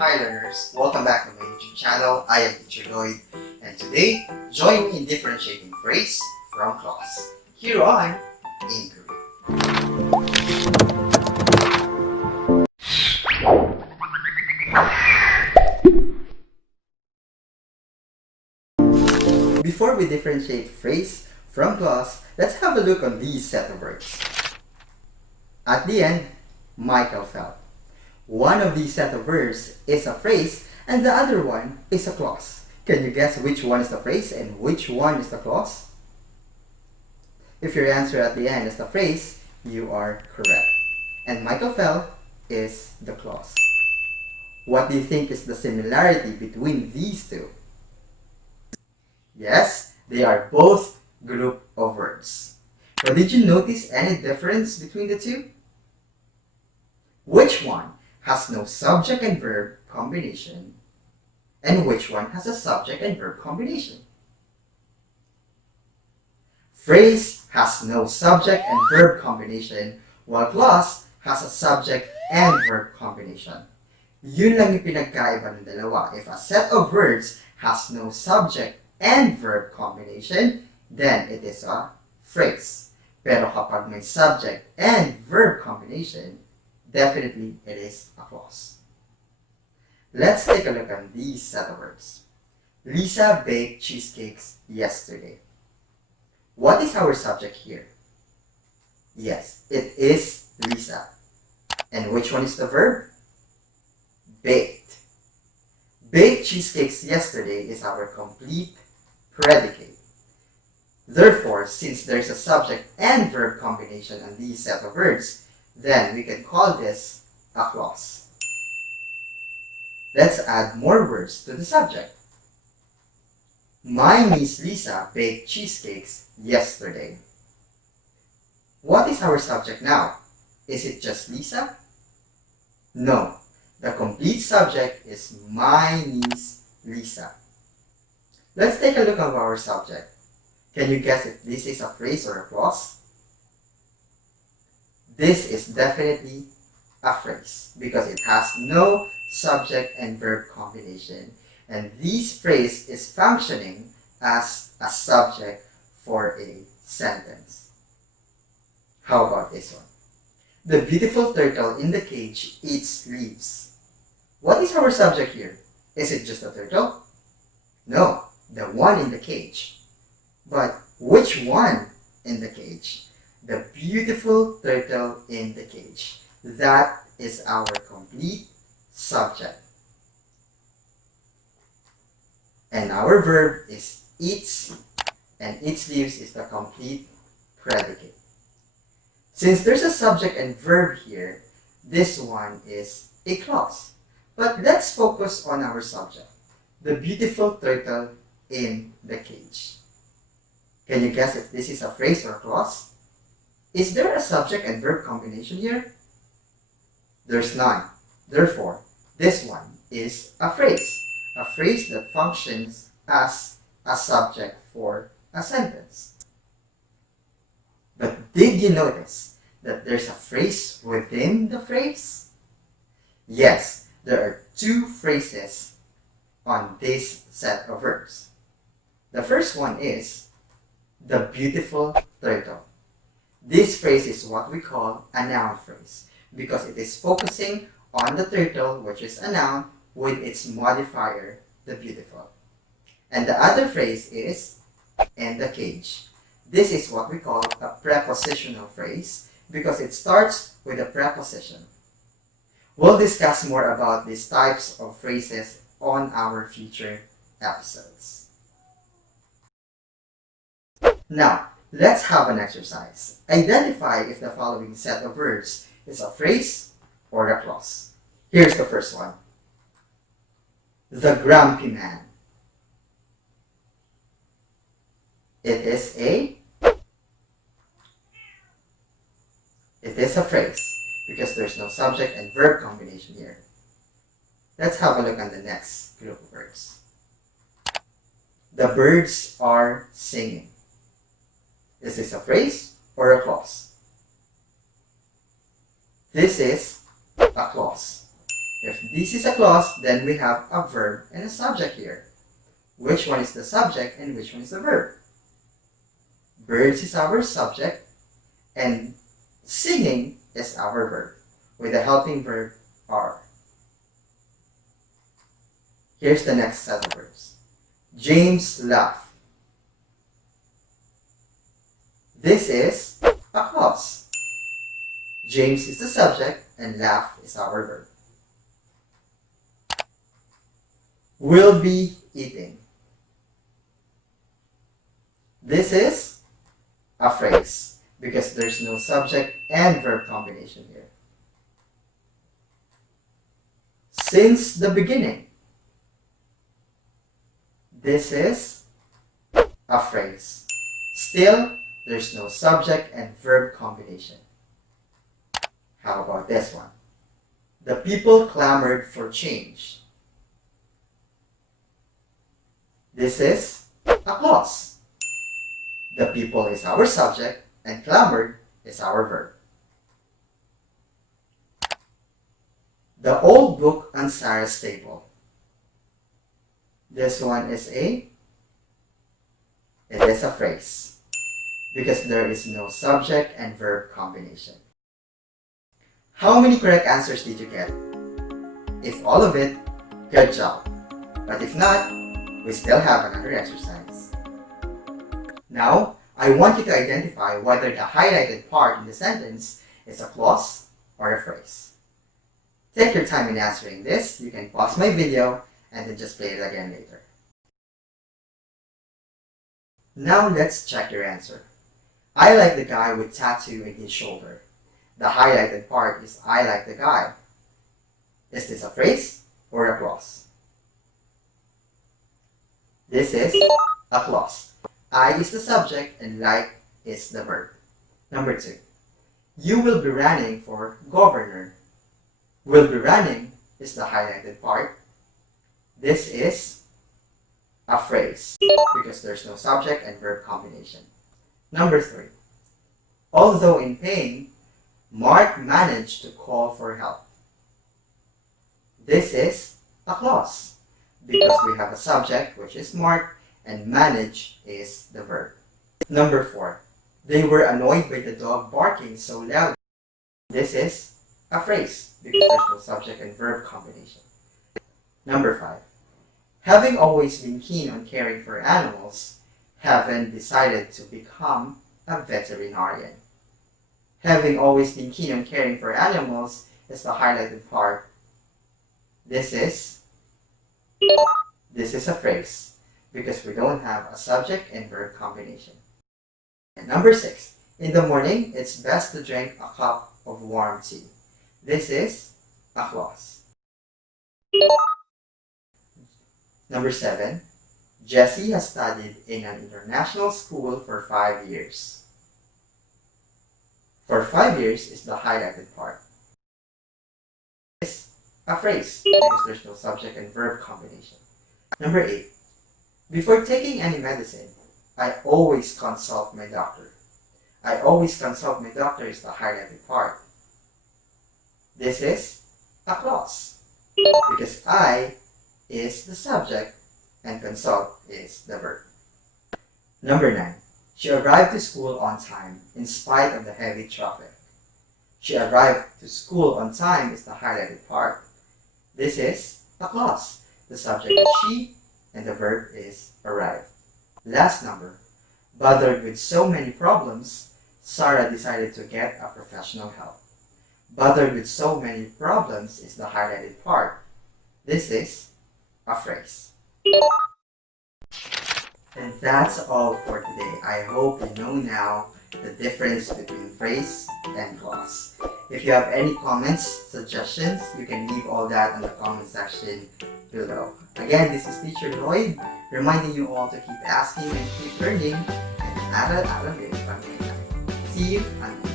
Hi learners, welcome back to my YouTube channel. I am Teacher Lloyd, and today, join me in differentiating phrase from clause here on Inquiry. Before we differentiate phrase from clause, let's have a look on these set of words. At the end, Michael fell. One of these set of words is a phrase and the other one is a clause. Can you guess which one is the phrase and which one is the clause? If your answer at the end is the phrase, you are correct. And Michael fell is the clause. What do you think is the similarity between these two? Yes, they are both group of words. But did you notice any difference between the two? Which one has no subject and verb combination, and which one has a subject and verb combination? Phrase has no subject and verb combination, while clause has a subject and verb combination. Yun lang yung pinagkaiba ng dalawa. If a set of words has no subject and verb combination, then it is a phrase. Pero kapag may subject and verb combination, definitely it is a clause. Let's take a look at these set of words. Lisa baked cheesecakes yesterday. What is our subject here? Yes, it is Lisa. And which one is the verb? Baked. Baked cheesecakes yesterday is our complete predicate. Therefore, since there's a subject and verb combination on these set of words, then we can call this a clause. Let's add more words to the subject. My niece Lisa baked cheesecakes yesterday. What is our subject now? Is it just Lisa? No. The complete subject is my niece Lisa. Let's take a look at our subject. Can you guess if this is a phrase or a clause? This is definitely a phrase because it has no subject and verb combination, and this phrase is functioning as a subject for a sentence. How about this one? The beautiful turtle in the cage eats leaves. What is our subject here? Is it just a turtle? No, the one in the cage. But which one in the cage? The beautiful turtle in the cage. That is our complete subject. And our verb is eats, and eats leaves is the complete predicate. Since there's a subject and verb here, this one is a clause. But let's focus on our subject. The beautiful turtle in the cage. Can you guess if this is a phrase or a clause? Is there a subject and verb combination here? There's none. Therefore, this one is a phrase that functions as a subject for a sentence. But did you notice that there's a phrase within the phrase? Yes, there are two phrases on this set of verbs. The first one is the beautiful turtle. This phrase is what we call a noun phrase because it is focusing on the turtle, which is a noun, with its modifier, the beautiful. And the other phrase is in the cage. This is what we call a prepositional phrase because it starts with a preposition. We'll discuss more about these types of phrases on our future episodes. Now, let's have an exercise. Identify if the following set of words is a phrase or a clause. Here's the first one. The grumpy man. It is a phrase because there's no subject and verb combination here. Let's have a look at the next group of words. The birds are singing. Is this a phrase or a clause? This is a clause. If this is a clause, then we have a verb and a subject here. Which one is the subject and which one is the verb? Birds is our subject and singing is our verb with the helping verb are. Here's the next set of verbs. James laughed. This is a clause. James is the subject and laugh is our verb. Will be eating. This is a phrase because there's no subject and verb combination here. Since the beginning. This is a phrase. Still, there's no subject and verb combination. How about this one? The people clamored for change. This is a clause. The people is our subject and clamored is our verb. The old book on Sarah's table. This one is it is a phrase because there is no subject and verb combination. How many correct answers did you get? If all of it, good job. But if not, we still have another exercise. Now, I want you to identify whether the highlighted part in the sentence is a clause or a phrase. Take your time in answering this. You can pause my video and then just play it again later. Now let's check your answer. I like the guy with tattoo in his shoulder. The highlighted part is I like the guy. Is this a phrase or a clause? This is a clause. I is the subject and like is the verb. Number 2. You will be running for governor. Will be running is the highlighted part. This is a phrase because there's no subject and verb combination. Number 3. Although in pain, Mark managed to call for help. This is a clause because we have a subject which is Mark and manage is the verb. Number 4. They were annoyed by the dog barking so loud. This is a phrase because there's no subject and verb combination. Number 5. Having always been keen on caring for animals, Heaven decided to become a veterinarian. Having always been keen on caring for animals is the highlighted part. This is a phrase because we don't have a subject and verb combination. And number 6. In the morning, it's best to drink a cup of warm tea. This is a clause. Number 7. Jessie has studied in an international school for 5 years. For 5 years is the highlighted part. This is a phrase because there's no subject and verb combination. Number 8. Before taking any medicine, I always consult my doctor. I always consult my doctor is the highlighted part. This is a clause because I is the subject and consult is the verb. Number 9. She arrived to school on time in spite of the heavy traffic. She arrived to school on time is the highlighted part. This is a clause. The subject is she and the verb is arrive. Last number. Bothered with so many problems, Sarah decided to get a professional help. Bothered with so many problems is the highlighted part. This is a phrase. And that's all for today. I hope you know now the difference between phrase and clause. If you have any comments, suggestions, you can leave all that in the comment section below. Again, this is Teacher Lloyd, reminding you all to keep asking and keep learning. And aral din pag may time. See you on the